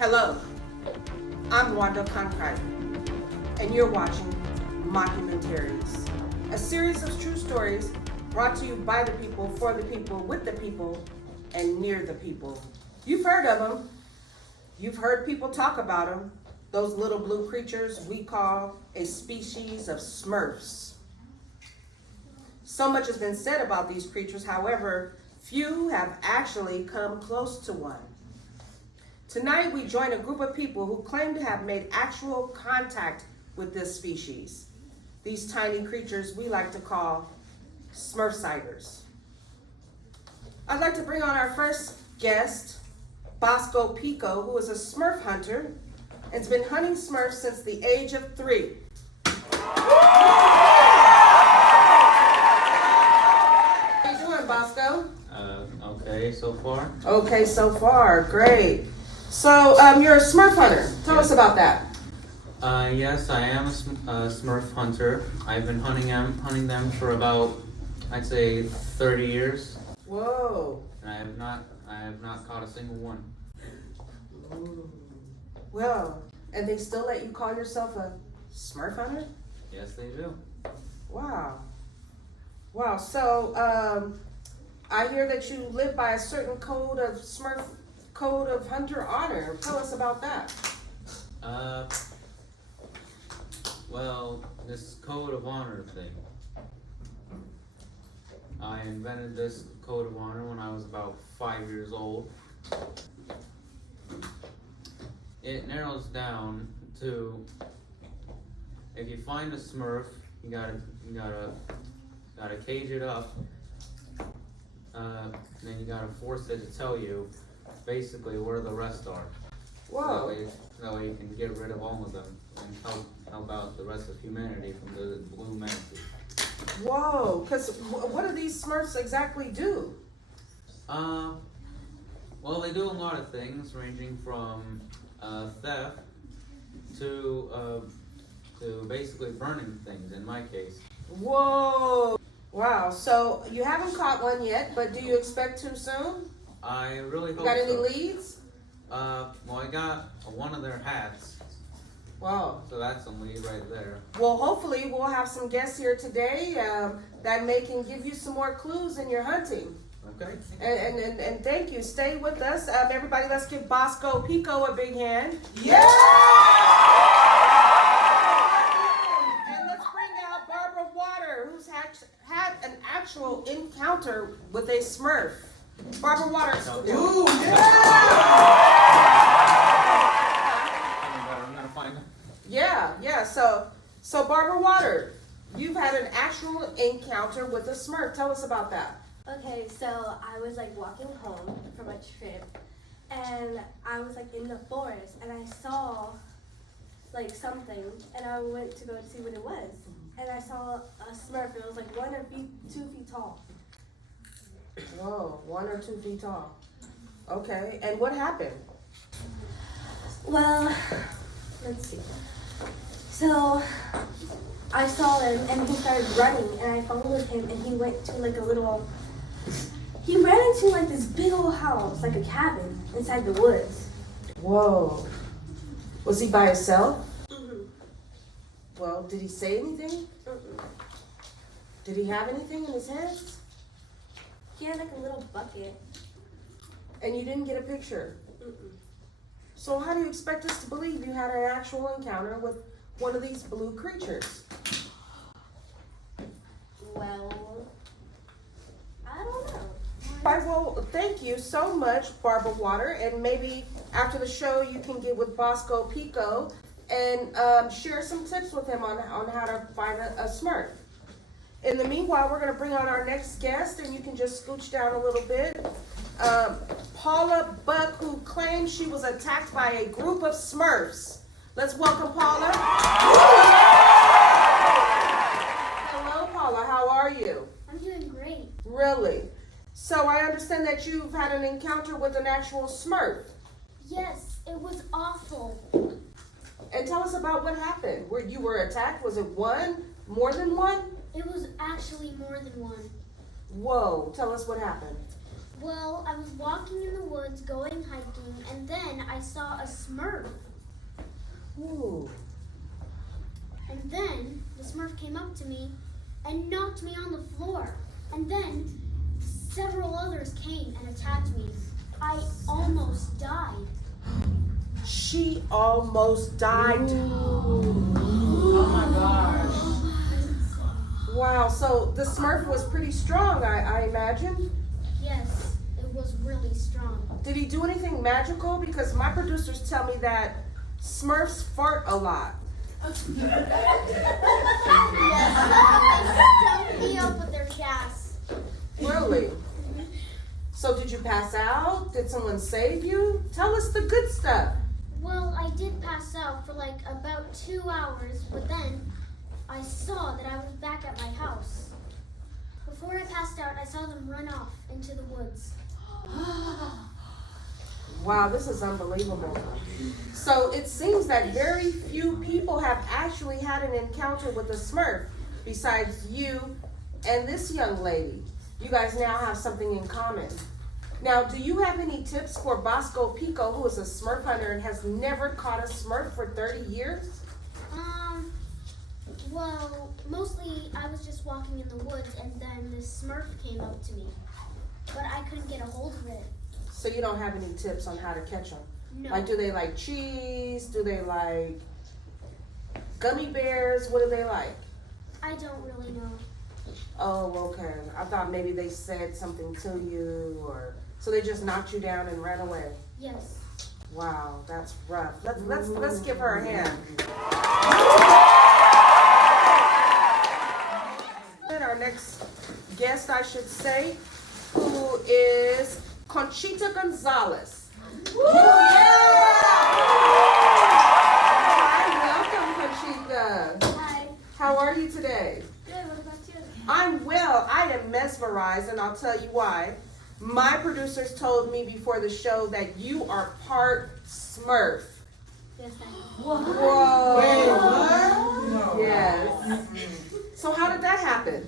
Hello, I'm Wanda Krontk, and you're watching Mocumentaries, a series of true stories brought to you by the people, for the people, with the people, and near the people. You've heard of them. You've heard people talk about them, those little blue creatures we call a species of Smurfs. So much has been said about these creatures, however, few have actually come close to one. Tonight we join a group of people who claim to have made actual contact with this species. These tiny creatures we like to call Smurfsiders. I'd like to bring on our first guest, Bosco Pico, who is a Smurf hunter and has been hunting Smurfs since the age of 3. How you doing, Bosco? Okay so far. Okay so far, great. So you're a Smurf hunter. Tell us about that. Yes, I am a Smurf hunter. I've been hunting them for about, I'd say, 30 years. Whoa. And I have not caught a single one. Ooh. Well, and they still let you call yourself a Smurf hunter? Yes, they do. Wow. Wow. So I hear that you live by a certain code of Smurf, code of hunter honor. Tell us about that. Well, this code of honor thing. I invented this code of honor when I was about 5 years old. It narrows down to, if you find a Smurf, you gotta cage it up, and then you gotta force it to tell you basically where the rest are. Whoa. That way you can get rid of all of them and help out the rest of humanity from the blue manatees. Whoa. Because what do these Smurfs exactly do? Well, they do a lot of things, ranging from theft to basically burning things. In my case. Whoa. Wow. So you haven't caught one yet, but do you expect to soon? I really hope. You got any so. leads? Well, I got one of their hats. Wow. So that's a lead right there. Well, hopefully we'll have some guests here today that can give you some more clues in your hunting. Okay. And thank you. Stay with us. Everybody, let's give Bosco Pico a big hand. Yeah! And let's bring out Barbara Water, who's had an actual encounter with a Smurf. Barbara Water. Ooh, yeah! I'm gonna find them. Yeah. So Barbara Water, you've had an actual encounter with a Smurf. Tell us about that. Okay, so I was like walking home from a trip, and I was like in the forest, and I saw like something, and I went to go see what it was, and I saw a Smurf. It was like 1 or 2 feet tall. Whoa, 1 or 2 feet tall. Okay, and what happened? Well, let's see. So I saw him, and he started running, and I followed him, and he went to like he ran into like this big old house, like a cabin inside the woods. Whoa. Was he by himself? Mm-hmm. Well, did he say anything? Mm-mm. Did he have anything in his hands? He had like a little bucket. And you didn't get a picture? Mm-mm. So how do you expect us to believe you had an actual encounter with one of these blue creatures? Well, I don't know. Right, well, thank you so much, Barbara Water, and maybe after the show you can get with Bosco Pico and share some tips with him on how to find a Smurf. In the meanwhile, we're going to bring on our next guest, and you can just scooch down a little bit. Paula Buck, who claims she was attacked by a group of Smurfs. Let's welcome Paula. Hello, Paula. How are you? I'm doing great. Really? So I understand that you've had an encounter with an actual Smurf. Yes, it was awful. And tell us about what happened. Where you were attacked? Was it one? More than one? It was actually more than one. Whoa, tell us what happened. Well, I was walking in the woods going hiking, and then I saw a Smurf. Ooh. And then the Smurf came up to me and knocked me on the floor. And then several others came and attacked me. I almost died. She almost died. Oh my gosh. Wow, so the Smurf was pretty strong, I imagine. Yes, it was really strong. Did he do anything magical? Because my producers tell me that Smurfs fart a lot. They stuffed me up with their gas. Really? So did you pass out? Did someone save you? Tell us the good stuff. Well, I did pass out for like about 2 hours, but then I saw that I was back at my house. Before I passed out, I saw them run off into the woods. Wow, this is unbelievable. So it seems that very few people have actually had an encounter with a Smurf besides you and this young lady. You guys now have something in common. Now, do you have any tips for Bosco Pico, who is a Smurf hunter and has never caught a Smurf for 30 years? Well, mostly I was just walking in the woods and then this Smurf came up to me, but I couldn't get a hold of it. So you don't have any tips on how to catch them? No. Like, do they like cheese? Do they like gummy bears? What do they like? I don't really know. Oh, okay. I thought maybe they said something to you, or so they just knocked you down and ran away. Yes. Wow, that's rough. Let's give her a hand. And our next guest, I should say, who is Conchita Gonzalez. Hi, welcome, Conchita. Hi. How are you today? Good, what about you? I'm well. I am mesmerized, and I'll tell you why. My producers told me before the show that you are part Smurf. Yes, I Whoa. Wait, what? No. Yes. So how did that happen?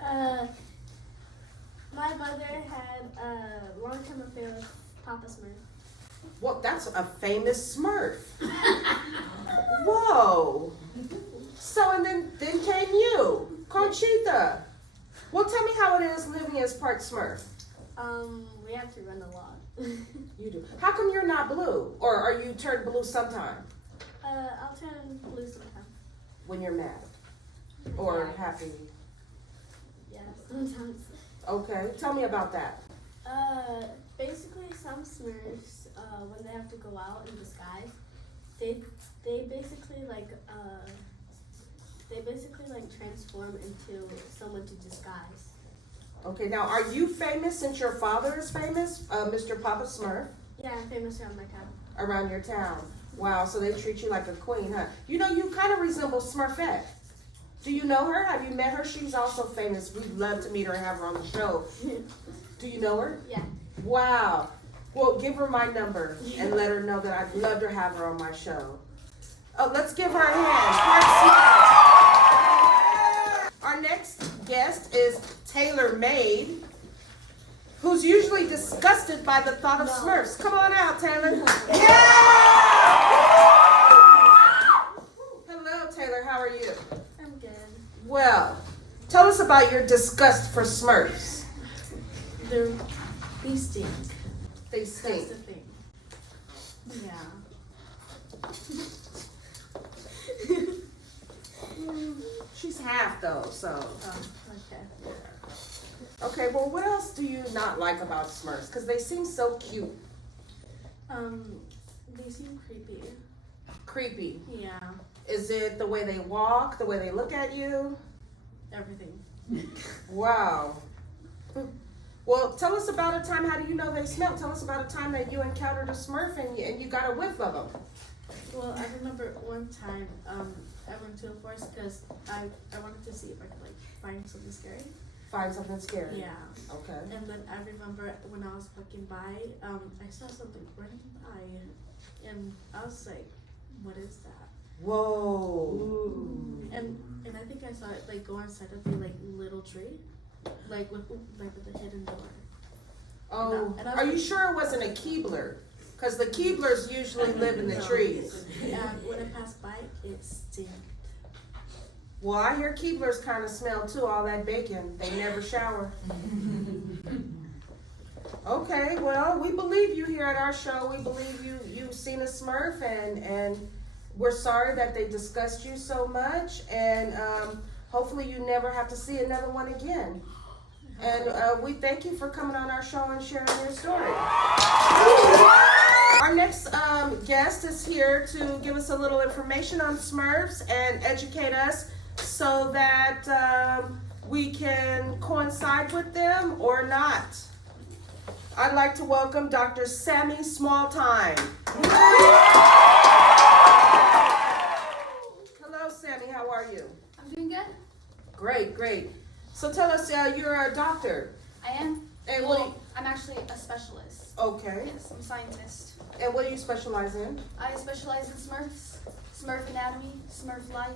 am. My mother had a long-term affair with Papa Smurf. Well, that's a famous Smurf. Whoa. So, and then came you, Conchita. Well, tell me how it is living as part Smurf. We have to run a lot. You do. How come you're not blue? Or are you turned blue sometime I'll turn blue sometime. when you're mad? Or Yeah. happy? Yeah, sometimes. Okay, tell me about that. Basically, some Smurfs, when they have to go out in disguise, they basically transform into someone to disguise. Okay, now are you famous since your father is famous, Mr. Papa Smurf, Yeah, I'm famous around my town. around your town? Wow, so they treat you like a queen, huh? You know, you kind of resemble Smurfette. Do you know her? Have you met her? She's also famous. We'd love to meet her and have her on the show. Do you know her? Yeah. Wow. Well, give her my number and let her know that I'd love to have her on my show. Oh, let's give her a hand. Our next guest is Taylor Made, who's usually disgusted by the thought of Smurfs. Come on out, Taylor. Hello, Taylor. How are you? I'm good. Well, tell us about your disgust for Smurfs. They stink. They That's stink. the thing. Yeah. She's half though, so. Okay. Okay, well, what else do you not like about Smurfs? Because they seem so cute. They seem creepy. Creepy. Yeah. Is it the way they walk, the way they look at you? Everything. Wow. Well, tell us about a time, how do you know they smell? Tell us about a time that you encountered a Smurf and you got a whiff of them. Well, I remember one time I went to a forest because I wanted to see if I could like find something scary. Find something scary. Yeah. Okay. And then I remember when I was walking by, I saw something running by, and I was like, "What is that?" Whoa. And I think I saw it like go inside of a like little tree, like with a hidden door. Oh, And I was are you like- sure it wasn't a Keebler? Because the Keeblers usually live in the trees. And when it passed by, it stinks. Well, I hear Keeblers kind of smell too, all that bacon. They never shower. Okay, well, we believe you here at our show. We believe you've seen a Smurf, and we're sorry that they discussed you so much. And hopefully you never have to see another one again. And we thank you for coming on our show and sharing your story. Our next guest is here to give us a little information on Smurfs and educate us so that we can coincide with them or not. I'd like to welcome Dr. Sammy Smalltime. Hello, Sammy. How are you? I'm doing good. Great, great. So tell us, you're a doctor. I am. And Well, I'm actually a specialist. okay. Yes, I'm a scientist. And what do you specialize in? I specialize in Smurfs, Smurf anatomy, Smurf life.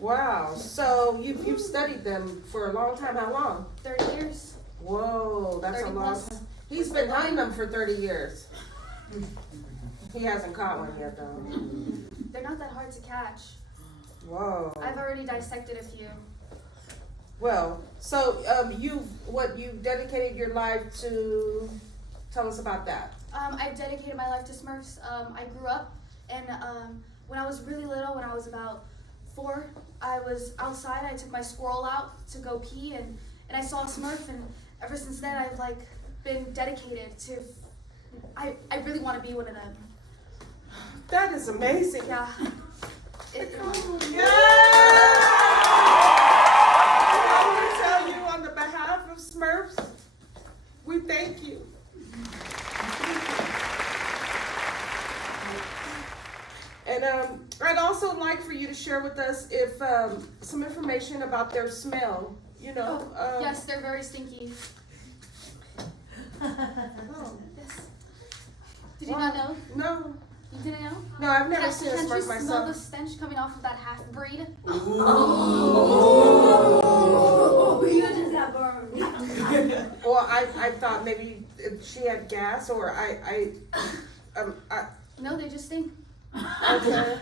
Wow. So you've studied them for a long time. How long? 30 years. Whoa, that's a 30 long plus. time. He's been hunting them for 30 years. He hasn't caught one yet, though. They're not that hard to catch. Whoa. I've already dissected a few. Well, so you've dedicated your life to. Tell us about that. I dedicated my life to Smurfs. I grew up, and when I was really little, when I was about 4, I was outside. I took my squirrel out to go pee, and I saw a Smurf, and ever since then, I've been dedicated to. I really want to be one of them. That is amazing. Yeah. Yeah! I want to tell you on the behalf of Smurfs, we thank you. And I'd also like for you to share with us if some information about their smell. You know. Yes, they're very stinky. Oh, Yes. Did you not know? no, You didn't know? no, I've never seen a Can't you Smurf smell the myself. stench coming off of that half breed? You just got burned. Well, I thought maybe she had gas, or I No, they just stink. okay.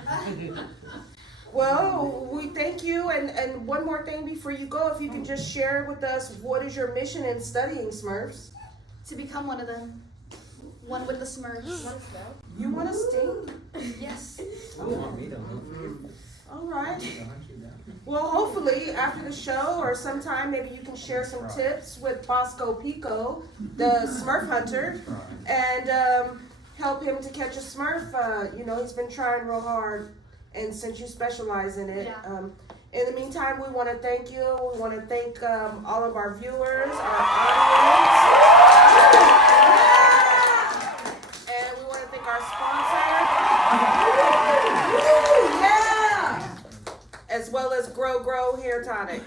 Well, we thank you, and one more thing before you go, if you can just share with us what is your mission in studying Smurfs? To become one of them. One with the Smurfs. You want to stink? Yes. You want me to hunt you? All right. To hunt you down. Well, hopefully after the show or sometime, maybe you can share some tips with Bosco Pico, the Smurf hunter, and help him to catch a Smurf. He's been trying real hard, and since you specialize in it. Yeah. In the meantime, we want to thank you. We want to thank all of our viewers, our audience. And we want to thank our sponsor. Yeah! As well as Grow Hair Tonic.